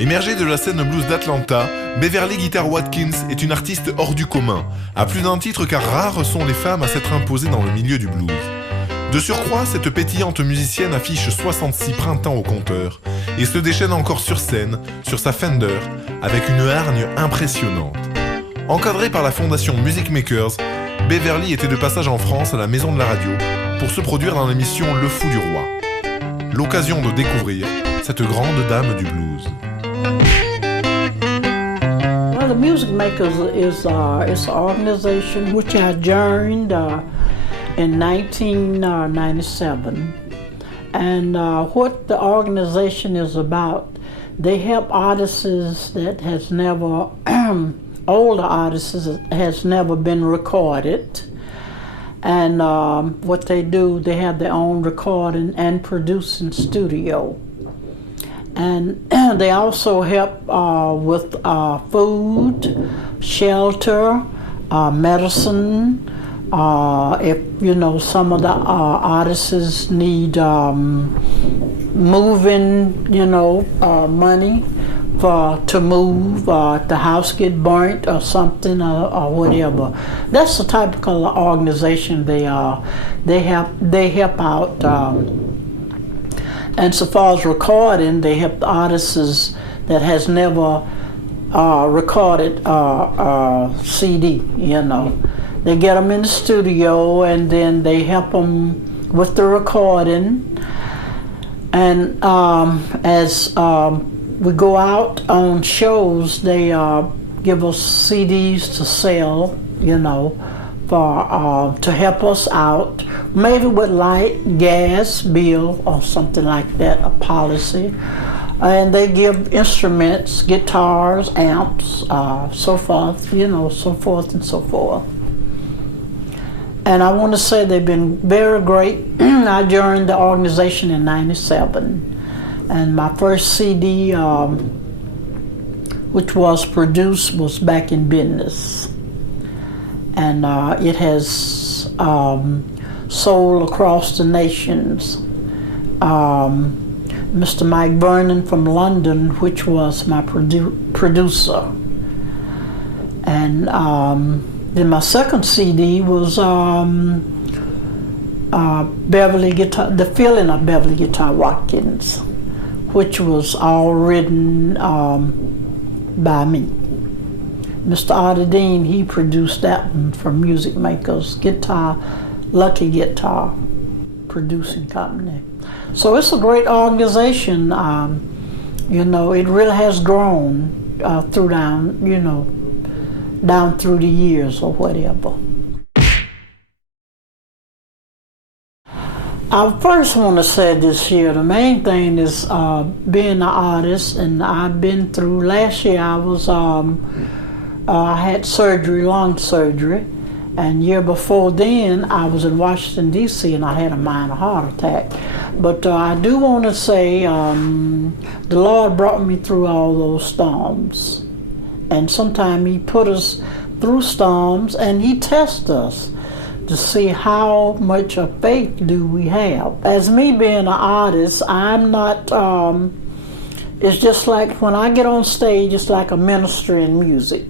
Émergée de la scène blues d'Atlanta, Beverly Guitar Watkins est une artiste hors du commun, à plus d'un titre car rares sont les femmes à s'être imposées dans le milieu du blues. De surcroît, cette pétillante musicienne affiche 66 printemps au compteur et se déchaîne encore sur scène, sur sa Fender, avec une hargne impressionnante. Encadrée par la fondation Music Makers, Beverly était de passage en France à la Maison de la Radio pour se produire dans l'émission Le Fou du Roi. L'occasion de découvrir cette grande dame du blues. Well, the Music Makers is it's an organization which I joined in 1997. And what the organization is about, they help artists that has never, older artists that has never been recorded. And what they do, they have their own recording and producing studio. And they also help with food, shelter, medicine. If you know some of the artists need moving, money to move, if the house get burnt or something or whatever. That's the typical organization they are. They help out. And so far as recording, they help the artists that has never recorded CD, They get them in the studio and then they help them with the recording. And as we go out on shows, they give us CDs to sell, to help us out, maybe with light, gas bill or something like that, a policy. And they give instruments, guitars, amps, so forth, so forth and so forth. And I want to say they've been very great. I joined the organization in '97, and my first CD, which was produced, was Back in Business. And it has sold across the nations. Mr. Mike Vernon from London, which was my producer. And then my second CD was Beverly Guitar, The Feeling of Beverly Guitar Watkins, which was all written by me. Mr. Artie Dean, he produced that one from Music Makers Guitar, Lucky Guitar Producing Company. So it's a great organization. It really has grown down through the years or whatever. I first want to say this year, the main thing is being an artist, and I've been through, last year I had surgery, lung surgery, and year before then I was in Washington D.C. and I had a minor heart attack. But I do want to say the Lord brought me through all those storms. And sometimes He put us through storms and He tests us to see how much of faith do we have. As me being an artist, I'm not, it's just like when I get on stage, it's like a ministry in music.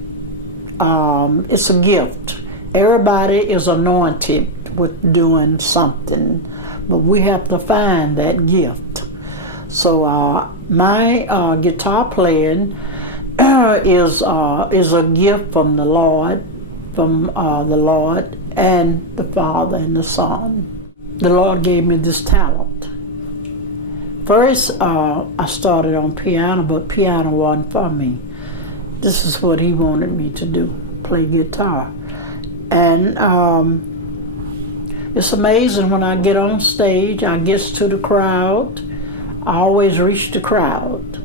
It's a gift. Everybody is anointed with doing something, but we have to find that gift. So my guitar playing is a gift from the Lord, and the Father and the Son. The Lord gave me this talent. First, I started on piano, but piano wasn't for me. This is what He wanted me to do, play guitar. And it's amazing when I get on stage, I get to the crowd. I always reach the crowd,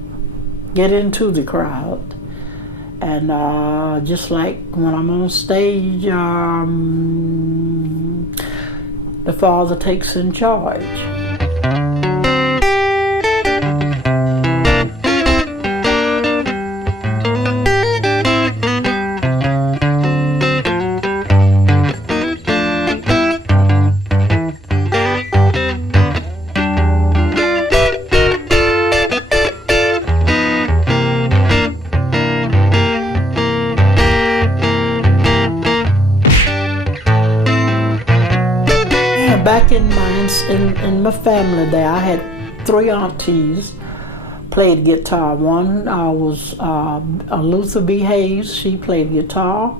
get into the crowd. And just like when I'm on stage, the Father takes in charge. back in my family there, I had 3 aunties played guitar. One was Luther B. Hayes. She played guitar.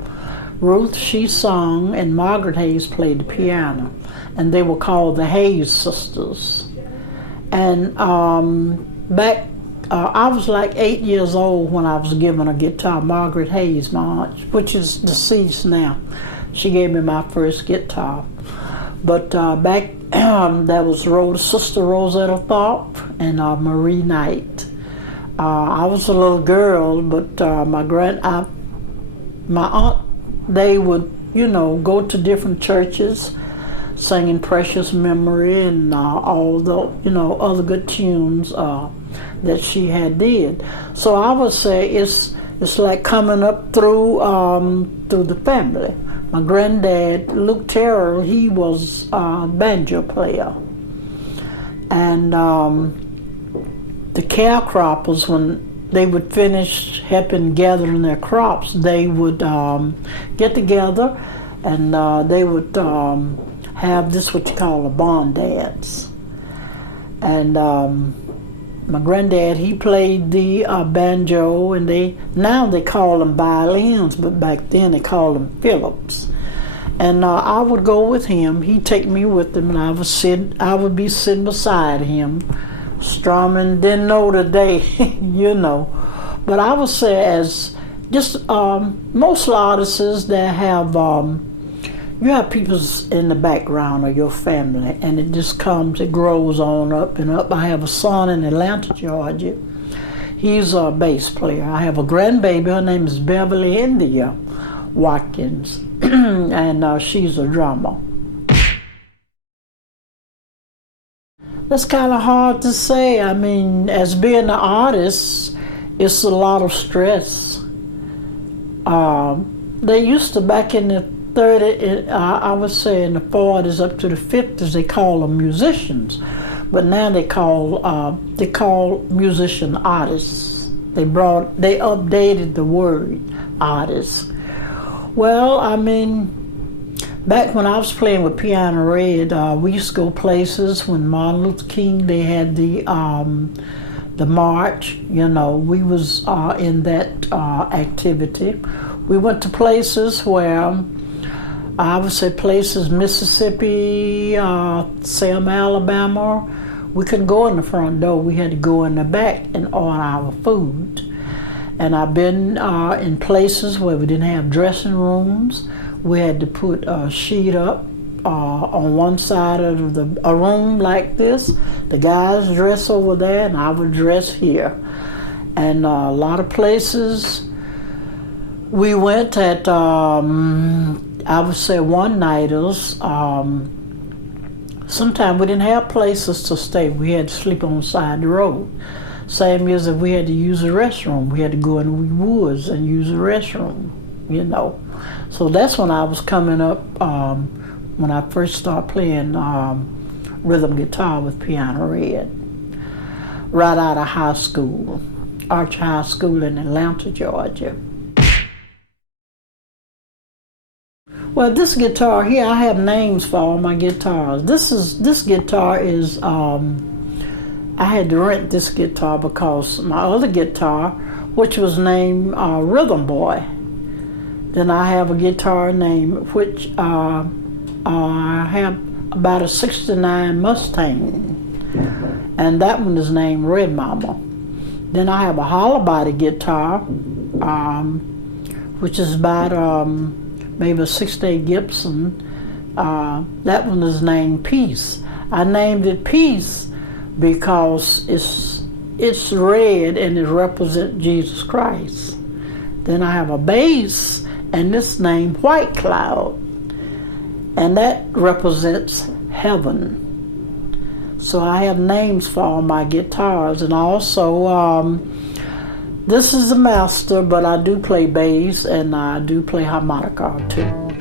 Ruth, she sung, and Margaret Hayes played the piano. And they were called the Hayes sisters. And back, I was like 8 years old when I was given a guitar. Margaret Hayes, my aunt, which is deceased now, she gave me my first guitar. But back, that was Sister Rosetta Thorpe and Marie Knight. I was a little girl, but my aunt, they would, go to different churches, singing Precious Memory and all the, other good tunes that she had did. So I would say it's like coming up through the family. My granddad, Luke Terrell, he was a banjo player. And the carecroppers, when they would finish helping gathering their crops, they would get together and they would have this, what you call a barn dance. And my granddad, he played the banjo, and now they call them violins, but back then they called them Phillips. And I would go with him. He'd take me with him, and I would be sitting beside him, strumming. Didn't know the day, But I would say, as just most artists that have, you have people in the background of your family, and it just comes, it grows on up and up. I have a son in Atlanta, Georgia. He's a bass player. I have a grandbaby. Her name is Beverly India Watkins, and she's a drummer. That's kind of hard to say. I mean, as being an artist, it's a lot of stress. They used to, back in the 30s, I would say in the 40s up to the 50s, they call them musicians, but now they call musician artists. They updated the word artist. Well, I mean, back when I was playing with Piano Red, we used to go places when Martin Luther King, they had the march, we was in that activity. We went to places where, I would say places, Mississippi, Selma, Alabama. We couldn't go in the front door. We had to go in the back and order our food. And I've been in places where we didn't have dressing rooms. We had to put a sheet up on one side of a room like this. The guys dress over there, and I would dress here. And a lot of places we went at, I would say one-nighters. Sometimes we didn't have places to stay. We had to sleep on the side of the road. Same as if we had to use the restroom. We had to go in the woods and use the restroom, So that's when I was coming up, when I first started playing rhythm guitar with Piano Red, right out of high school, Arch High School in Atlanta, Georgia. Well, this guitar here, I have names for all my guitars. This guitar is, I had to rent this guitar because my other guitar, which was named Rhythm Boy. Then I have a guitar named, which I have about a 69 Mustang, and that one is named Red Mama. Then I have a hollow body guitar, which is about maybe a 68 Gibson. That one is named Peace. I named it Peace because it's red and it represents Jesus Christ. Then I have a bass, and it's named White Cloud, and that represents heaven. So I have names for all my guitars, and also this is a master, but I do play bass and I do play harmonica too.